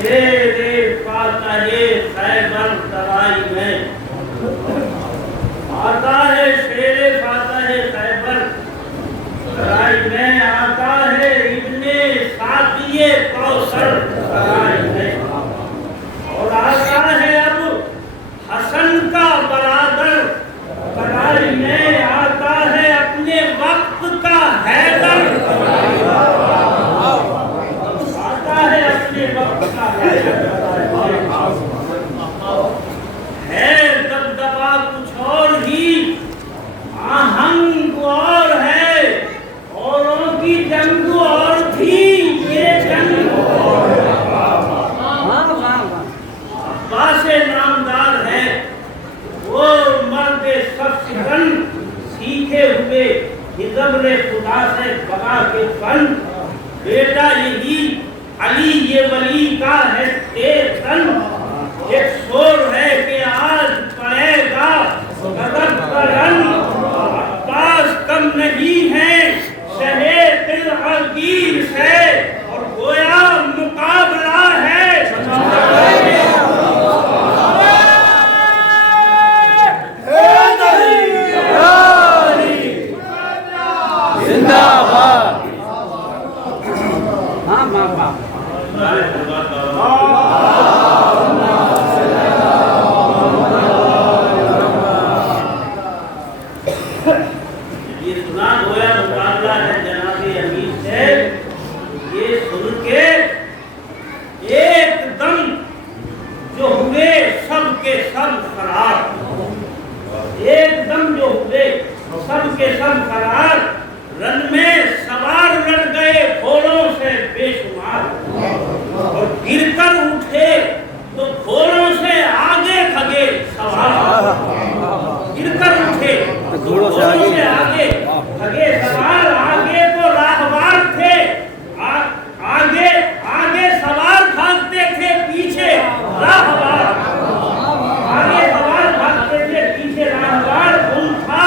शेरे फातहे खैबर तराई में आता है, शेरे फातहे खैबर तराई में आता है, इब्ने साकिये कौसर तराई में, और आता है अब हसन का बरादर तराई में, आता है अपने वक्त का हैदर, आता है अपने वक्त का हैदर। है दबदबा कुछ और ही, आहंग और है, औरों की जंग और थी, ये जंग और अब्बासे नामदार है वो मर्द सफ्सिकन, सीखे हुए हिज़्ब-ए खुदा से बगा के फन, बेटा यही अली ये वली का है तेज़न, एक शोर है कि आज पड़ेगा गदर का रन, अब्बास कम नहीं है शहे दिल अकील से, और गोया मुकाबला है जिंदाबाद। हाँ मामा ये सुना गोया मुकाबला है जनाबे अमीर से, ये सुन के एकदम जो हुए सब के सब फरार, एकदम जो हुए सब के सब फरार, रन में सवार लड़ गए घोड़ों से बेशुमार, और गिरकर उठे तो घोड़ों से आगे खगे सवार, गिरकर उठे तो घोड़ों से आगे खगे सवार, आगे तो राहवार थे, आगे आगे सवार भागते थे, पीछे राहवार, आगे सवार भागते थे, पीछे राहवार, उन था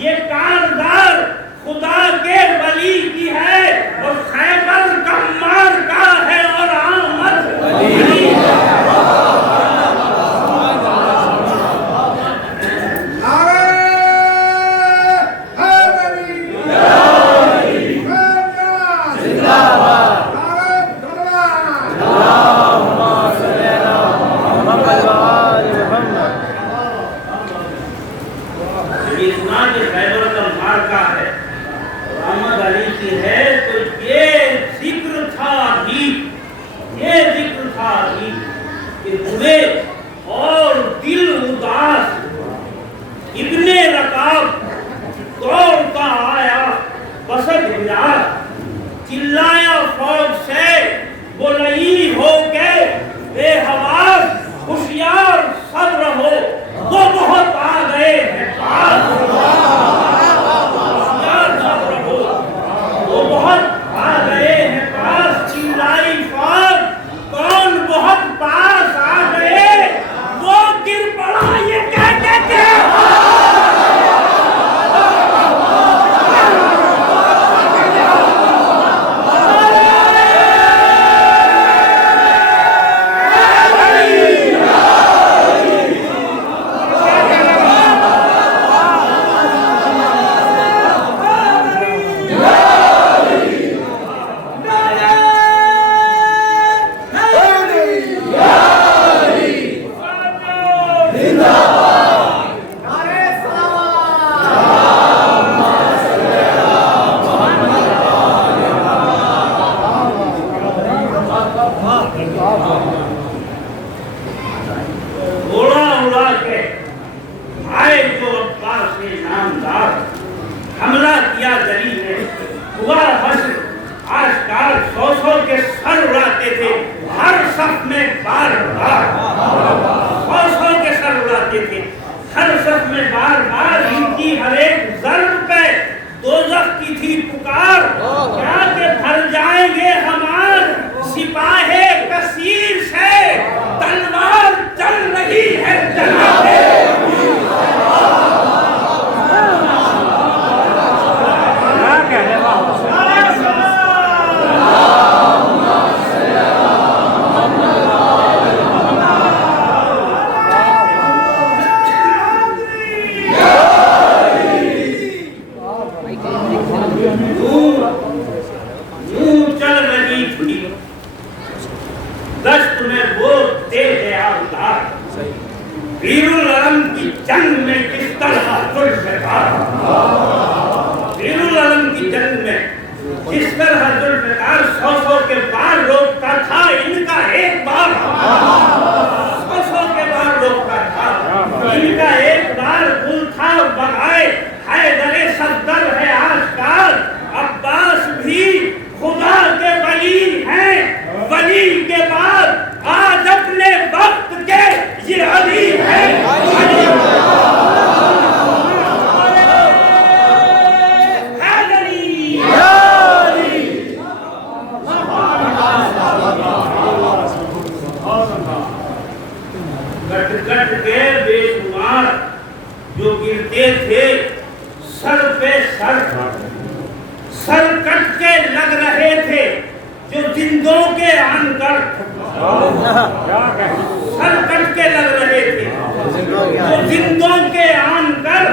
ये कारदार खुदा के वली की है, और खैबर का मार का है, और आमद वली और दिल उदास इब्ने रकाब दौड़ता आया बसत हिरास, चिल्लाया फौज से वो नहीं हो के बेहवास, होशियार सब रहो वो बहुत आ गए हैं पास, होशियार सब रहो वो बहुत आ गए हैं पास, चिल्लाई फौज कौन बहुत पास आ गए, वो गिर पड़ा ये कहते थे घोड़ा उड़ा के आए जो अब्बास के नामदार, हमला किया गली में हुआ हश्र आश्कार, 100 के सर उड़ाते थे हर सफ में बार बार, 100 के सर उड़ाते थे हर सफ में बार बार, इनकी हर एक ज़र्ब पे दोज़ख की थी पुकार, क्या के भर जाएंगे हमार सिपाहे कसीर से, गश्त में वो तेज आउतार, वीरुल अलम की जंग में किस तरह जुल्फ़िकार, वीरुल अलम की जंग में किस तरह जुल्फ़िकार 100 के बार रोकता था इनका एक बार, 100 के बार रोकता था इनका एक बार, गुल था बगाए हैदर सफदर है आशकार, अब्बास भी खुदा के वली हैं, वली के बाद आज अपने वक्त के ये अली है, गट के बेशुमार जो गिरते थे सर पे सर, सर कट के लग रहे थे जो जिंदों के आनकर, सर कट के लग रहे थे जो जिंदों के आनकर,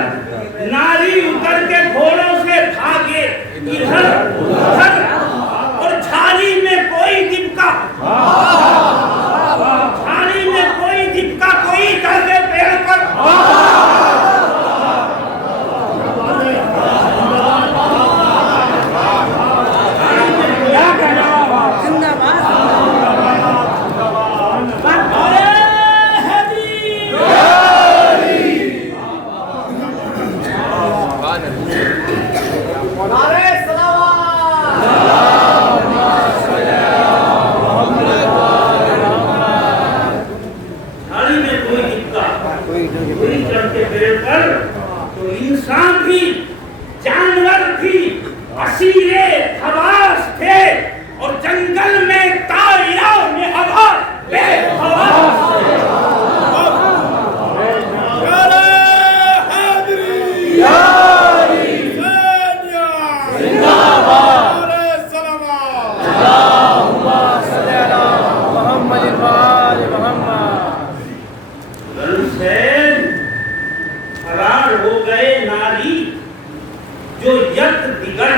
नारी उतर के घोड़ों से भागे इधर उधर, और झाड़ी में कोई दिपका, झाड़ी में कोई दिपका, कोई डर के पेड़ पर, तो इंसान भी जानवर भी असीरे खवास थे, और जंगल में ताया में हवा बेहवास थे। फरार हो गए नारी जो यत दिगर,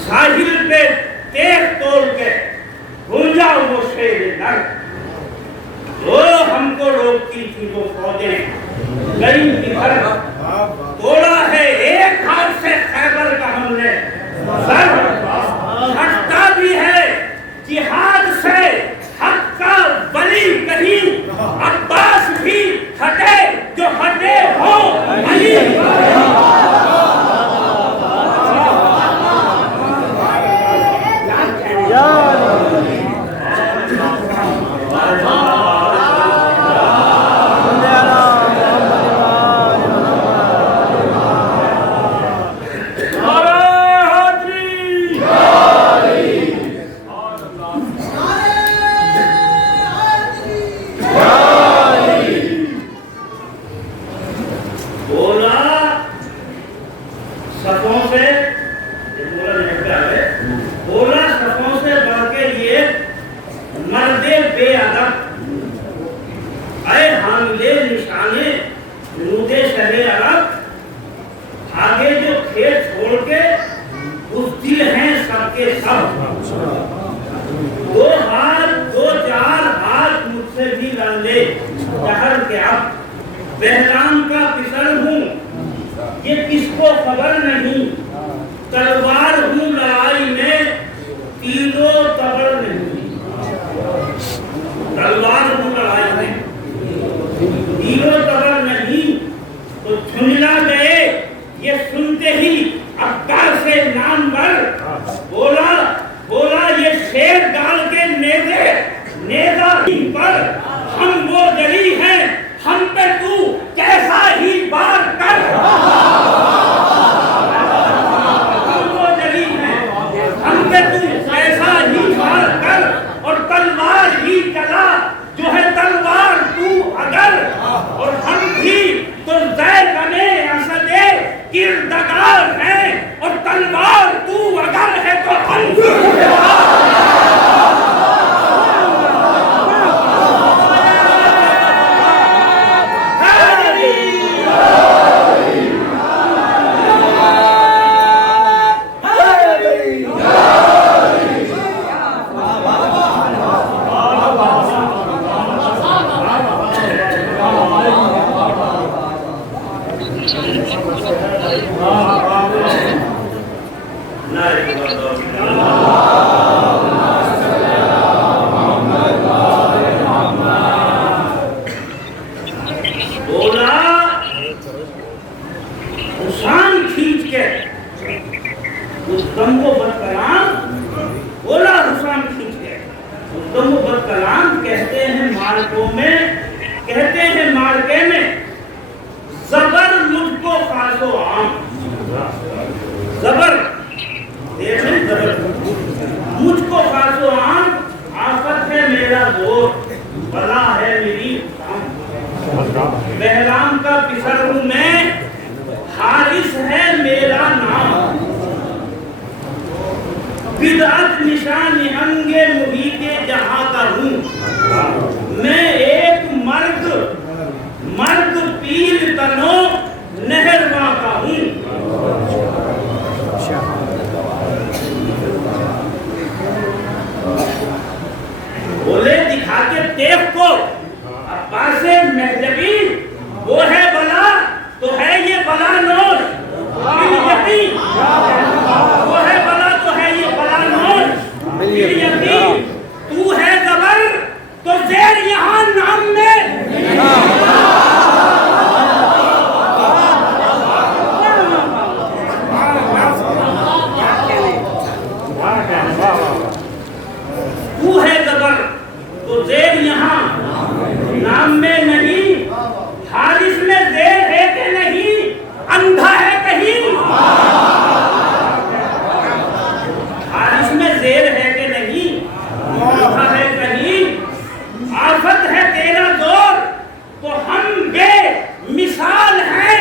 साहिल पे तेज तोल के गूंजा वो शेर नर, वो हमको रोकती थी वो फौजें गई किधर, तोड़ा है एक हाथ से खैबर का हमने सर, हटता भी है जिहाद से हक का वली कहीं, अब्बास भी हटे जो हटे हो अली। आगे जो खेत छोड़ के बुज़दिल हैं सबके सब, दो हाथ दो चार हाथ मुझसे भी लड़ ले जहर के अब, बहराम का पिसर हूँ ये किसको खबर नहीं, तलवार हूँ लड़ाई में तीनों तबर नहीं, तलवार हूँ लड़ाई में तीनों तबर नहीं। तो झुंझला गए ये सुनते ही अब्बास से नाम भर, बोला बोला ये शेर डाल के नेज़े नेज़ा पर, हम वो जली हैं हम पे तू कैसा ही बार कर, हम वो जली हैं हम पे तू कैसा ही बार कर, और तलवार ही चला जो है तलवार तू अगर, और तो मुबत कलाम कहते हैं मार्कों में, कहते हैं मार्के में, जबर मुझको खासो आम, जबर जबर मुझको खासो आम, आफत है मेरा जोर, बला है मेरी बहराम का पिसर हूँ मैं, हारिस है मेरा नाम, बिदअत निशान अंगे मुही के जहां का हूँ, मैं एक मर्द पीर तनो नहरवा का हूँ। बोले दिखा के तेफ को अब्बास महजबी, वो है बला तो है ये बला नोर, यकीन वो है बला तो है ये बला नोर, यकीन तू है जबर तो जेर यहाँ नाम में। तू है जबर तो जेर यहाँ नाम में नहीं, हारिस में जेर है कि नहीं, अंधा है कहीं, हारिस में जेर है कि नहीं, अंधा है कहीं, आफत है तेरा दौर तो हम बेमिसाल हैं,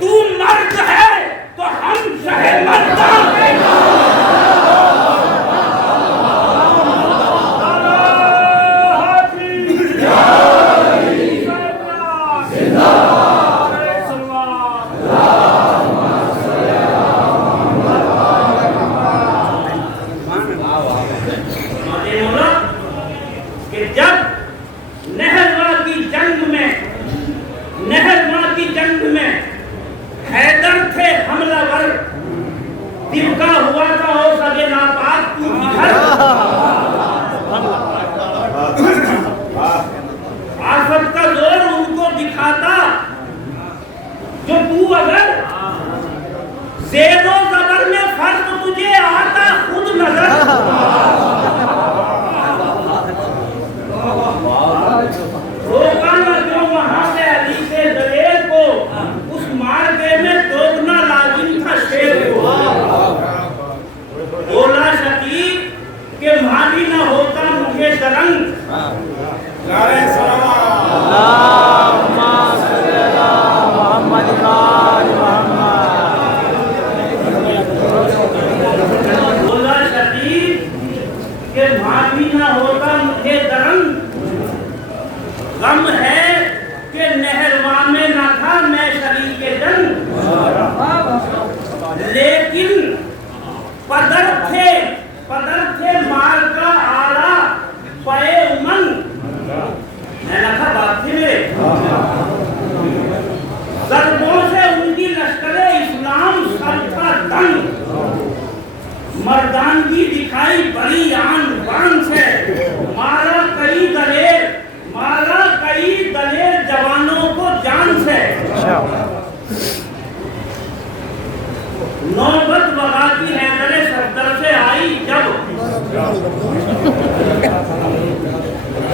तू मर्द है तो हम शहे मर्दा हैं। तिनका हुआ था हो सके नापाक तू इधर, आफत का जोर उनको दिखाता जो तू अगर ज़ेरो ज़बर में फर्क तुझे आता खुद नजर। रोका न जो वहां से अली से दलेर को, उस मार्गे में दोगुना लाजिम था शेर को। बोला शकीब के माली न होता मुझे तरंग, बोला शकीब के माली न होता मुझे तरंग, गम है कि नहरवा में न था मैं शरीके जंग, लेकिन पदर थे मार का आला पे उमंग, मैं लिखा बात थी मेरे ज़रबों से उनकी लश्करे इस्लाम सर का दंग, मर्दानगी दिखाई बड़ी आन बान से, मारा कई दलेर जवानों को जान से। नौबत बगा की हैदरे सफदर से आई जब,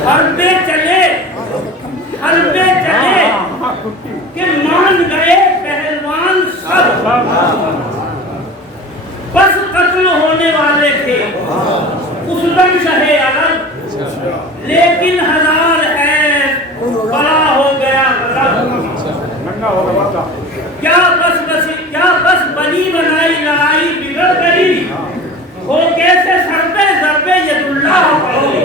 हरबे चले कि मान गए पहलवान सब, बस कत्ल होने वाले थे उस दम शहे अलग, लेकिन हजार है बड़ा हो गया क्या बस बनी बनाई लड़ाई बिगड़ गई, हो कैसे सर पे ज़रबे यदुल्लाह पड़ोगे।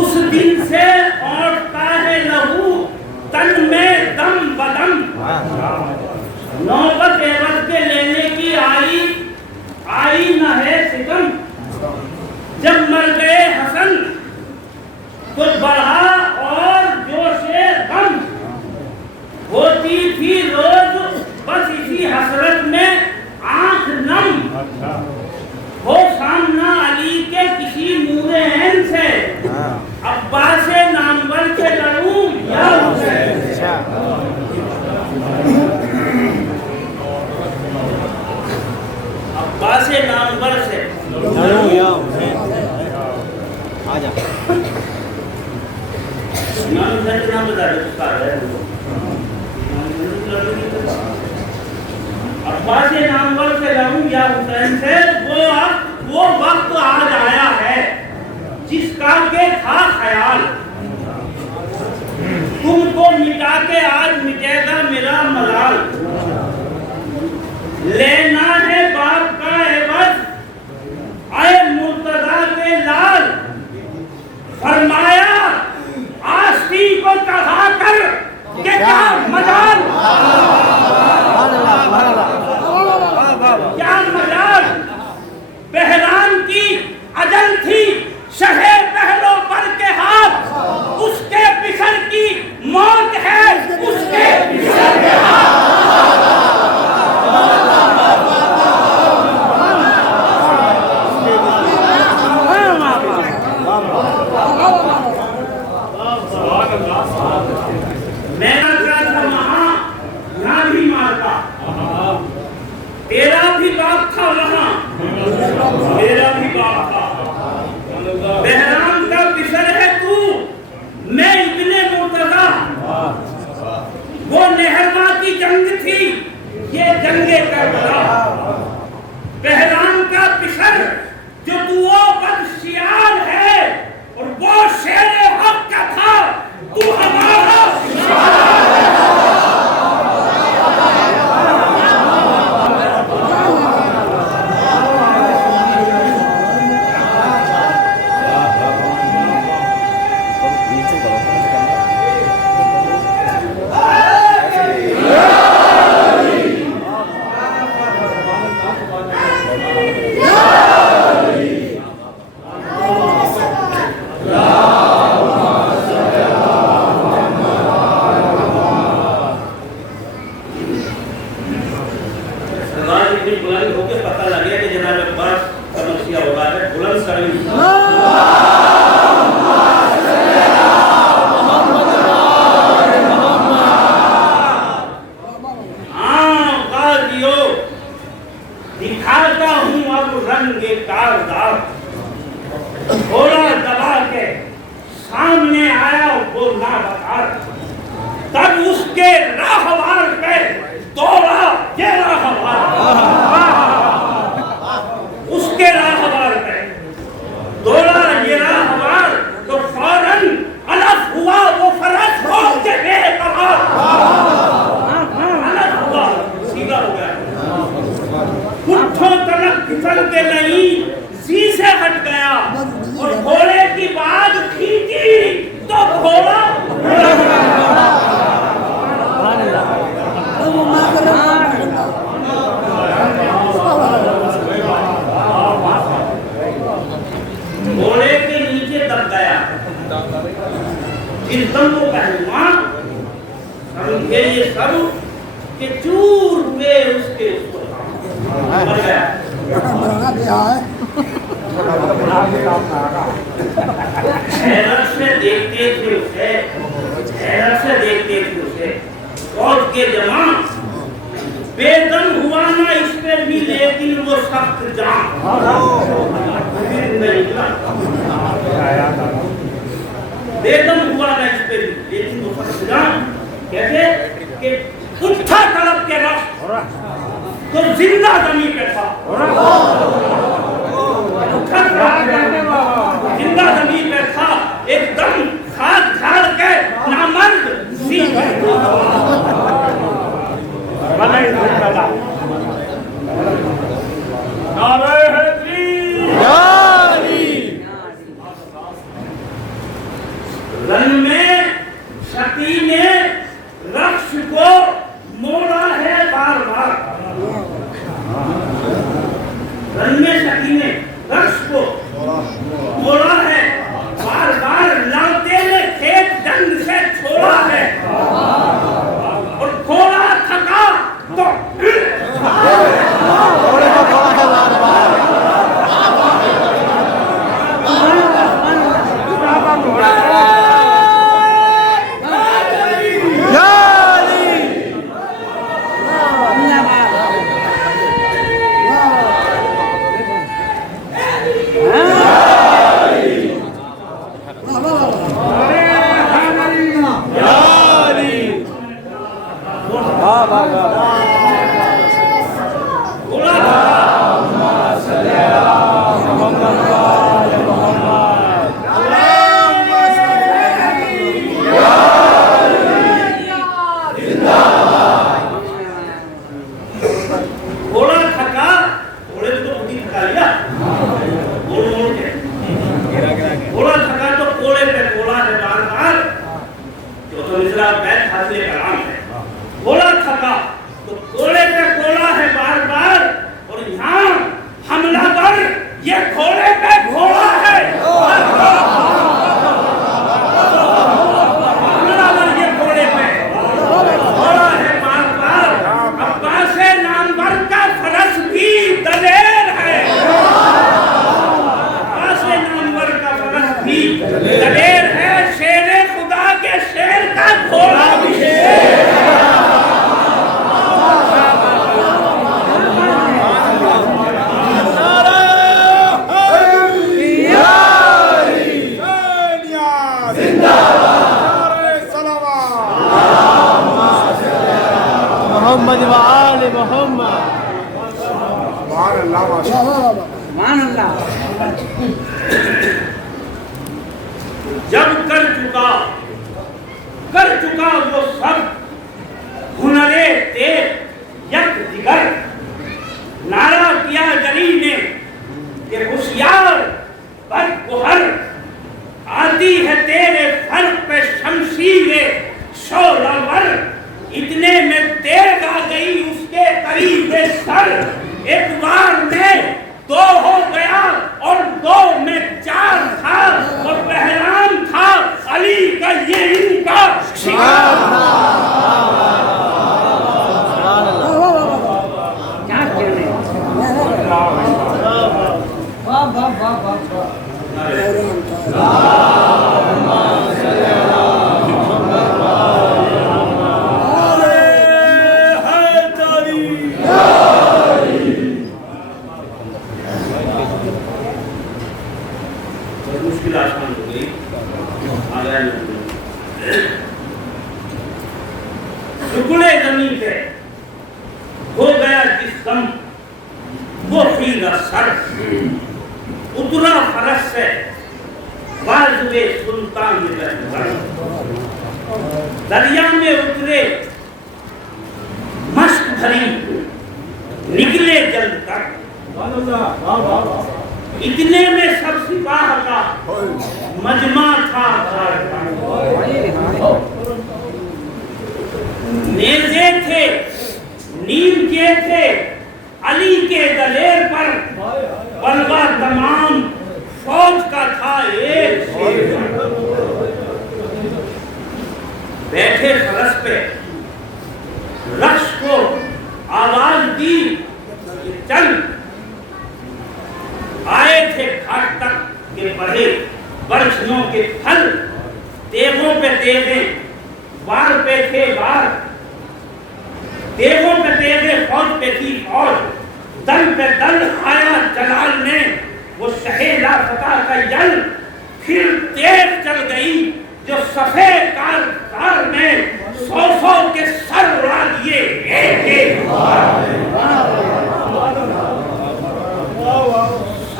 उस दिन से औंठता है लहू तन में दम बदम, नौबत एवज के लेने की आई न है सितम, जब मर गए हसन तो बढ़ा और जोशे गम, होती थी रोज बस इसी हसरत में आंख नम, हो सामना अली के किसी नूरे ऐन से, अब्बास नामवर से लड़ूं या हुसैन। अब्बास नामवर से लहू या हुसैन से वो वक्त आज आया है जिसका के था ख्याल, तुमको मिटा के आज मिटेगा मेरा मलाल। लेना है बाप का एवज आए मुर्तजा के लाल, फरमाया आस्ती को कहा कर के क्या मजाल, क्या मजाल। बहरान की अजल थी शहे पहलो पर के हाथ, उसके बिसर की मौत है उसके बिसर के हाथ। तेरा भी बाप था वहां, मेरा भी बाप था। बहराम का बिसर है तू, मैं इब्ने मुर्तजा। वो नेहरवा की जंग थी, ये जंगे करबला। बहराम का बिसर जो तू वो बदशियार है, और वो शेर हक का था, तू हमारा बुलंद होके पता लग गया कि जनाब अब्बास का मसीहा हो रहा है। बुलंद करें दिखाता हूँ अब रंगे कारदार। थोड़ा दबा के सामने आया वो ना बता, तब उसके राहवार पे दौड़ा ये राहवार, उसके राहवार पे दौड़ा ये राहवार, तो फौरन अलफ हुआ वो फरस खोल के बेकरार। अलफ हुआ सीधा हो गया, कुत्थों तलक फिसल के नहीं जी से हट गया, और घोड़े की बात खींची तो घोड़ा घोड़े के नीचे दब गया। फिर दम को पहलवान समझे ये सब के चूर हुए उसके मर गया। हैरत से देखते थे उसे, हैरत से देखते थे उसे। और के जमा बेदम हुआ ना इस पे भी, लेकिन वो सख्त जान बेदम हुआ ना इस पे भी, लेकिन वो सख्त जान। कैसे कि उठा तड़प के रख तो जिंदा जमीन पे था, जिंदा जमीन पे था, एकदम खाद झाड़ के नामर्द सीधा रन में शती ने रक्ष को मोड़ा है बार बार। रन में शती ने रक्ष को मोड़ा है बार बार। लड़ते में खेत जंग से बोला गोला थका तो घोड़े पे गोला है बार बार, और यहाँ हमलावर ये घोड़े पे घोड़ा है। हमलावर ये घोड़े पे घोड़ा है बार बार। अब्बास नामवर का फरस भी दलेर है। अब्बास नामवर का फरस भी दलेर है। शेरे खुदा के शेर का घोड़ा भी शेर है। मोहम्मद व आले मोहम्मद। मान अल्लाह। जब कर चुका वो सब हुनरे तेज यक दिगर, नारा किया जरी ने कि होशियार बदगुहर, आती है तेरे फर पे शमशीरे शोलावर, इतने में तेग आ गई उसके करीब सर, एक बार में दो हो गया और दो में चार था, और बहराम था अली का ये इनका शिकार। क्या कहने? वाह वाह वाह वाह। मुश्किल आसान हो गई। टुकड़े जमीन पे हो गया जिस्म वो फीरा सर, उतरा फरस से बाजुए सुल्तान दरिया में उतरे मश्क भरी, निकले जल्द तक, इतने में सब सिपाह का मजमा था। नेज़े थे, नीम के थे, अली के दलेर पर बलवा तमाम फौज का था एक शेर। बैठे फरस पे रक्श को आवाज दी, चल। आए थे घाट तक के बढ़े बरछियों के फल, देवों पे देवे वार पे थे वार, देवों पे देवे फौज पे थी फौज, दल पे दल आया जलाल ने वो शहेला फता का यल, फिर तेज चल गई जो सफेद कार ने 100 के सर उड़ा दिए एक एक बार।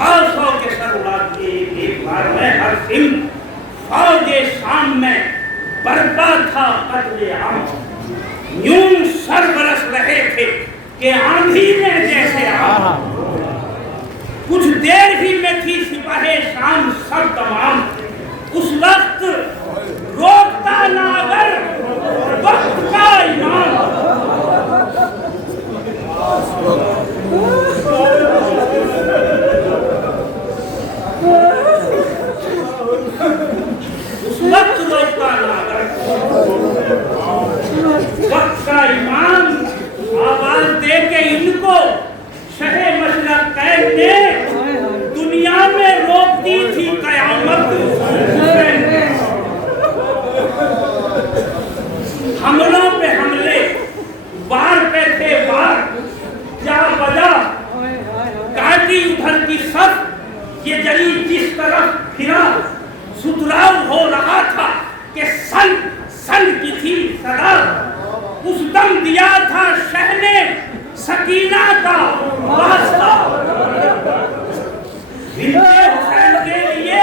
100 के सर उड़ा दिए एक बार में। हर सिम फौजे शाम में बर्बाद था कत्ले आम, यूं सर बरस रहे थे कि आंधी में जैसे आम। कुछ देर ही में थी सिपाहे शाम सब तमाम, उस वक्त रोकता ना अगर वक्त का इमाम। उस वक्त रोकता ना अगर वक्त का इमाम आवाज दे के इनको शहे मशरक कैद ने दुनिया में रोक दी थी कयामत। हमलों पे हमले, वार पे थे वार, जा बजा काटी उधर की सब, ये जली जिस तरफ फिरा सुतराव हो रहा था कि सन सन की थी सदा। उस दम दिया था शहने सकीना का वास्ता। बिन्ते हुसैन के लिए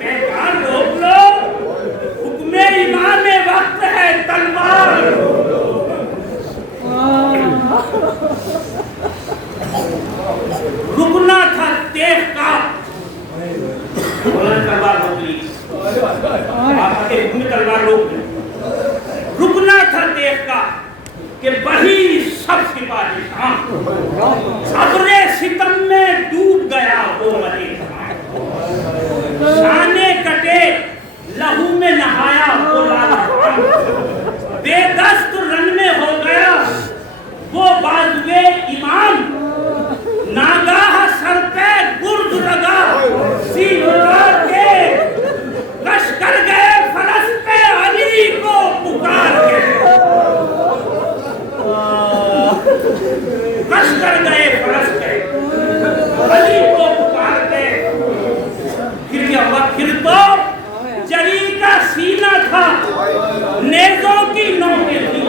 पैगाम रोक लो, हुक्मे इमाम वक्त है तलवार। रुकना था तेज का तलवार रोक ली, आपके हुक्म तलवार रोक ली। रुकना था तेज का कि वही सब सिपाही था, अबरे सितम में डूब गया वो वही था। शाने कटे लहू में नहाया वो लाल खान, बेदस्त रन में हो गया वो बाजुए इमाम। नागाह सर पे गुर्द लगा सीधा के, कश कर गए फरस पे अली को पुकार के, कश कर गए फरस पे अली को पुकार के। फिर क्या हुआ? फिर तो जरी का सीना था, नेज़ों की नोकें थी।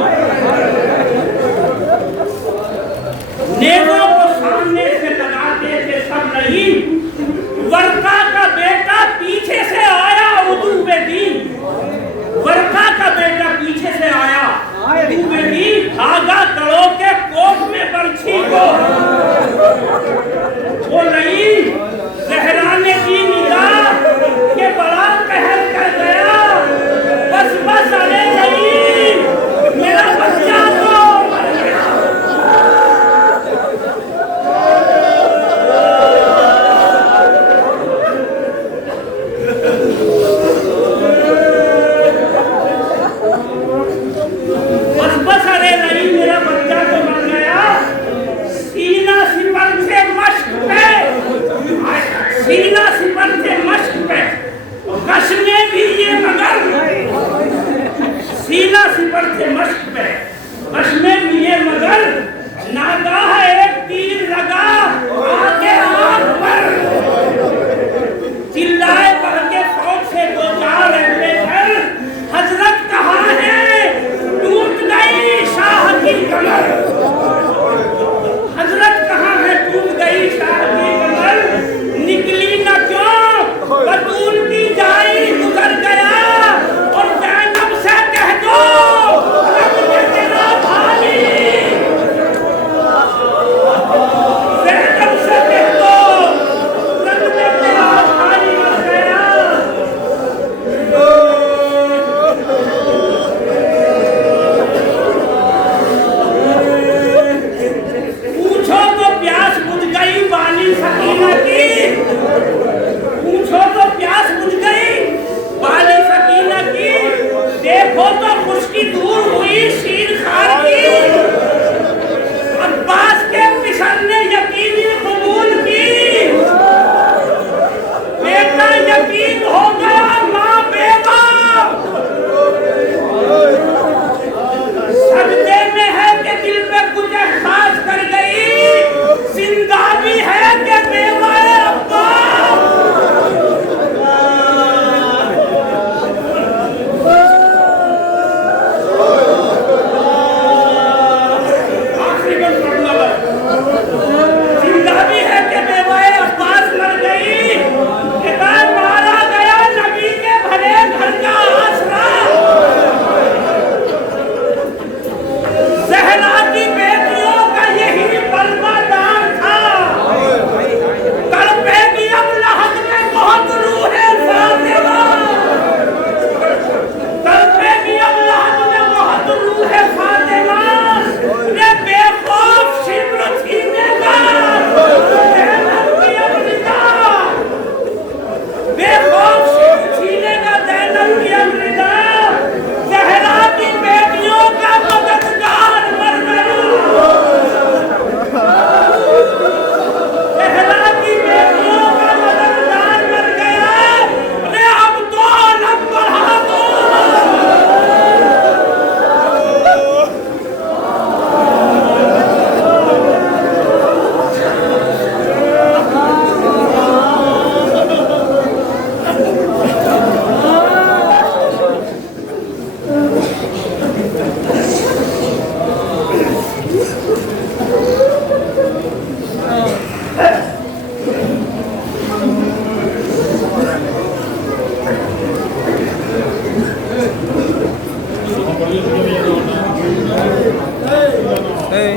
এই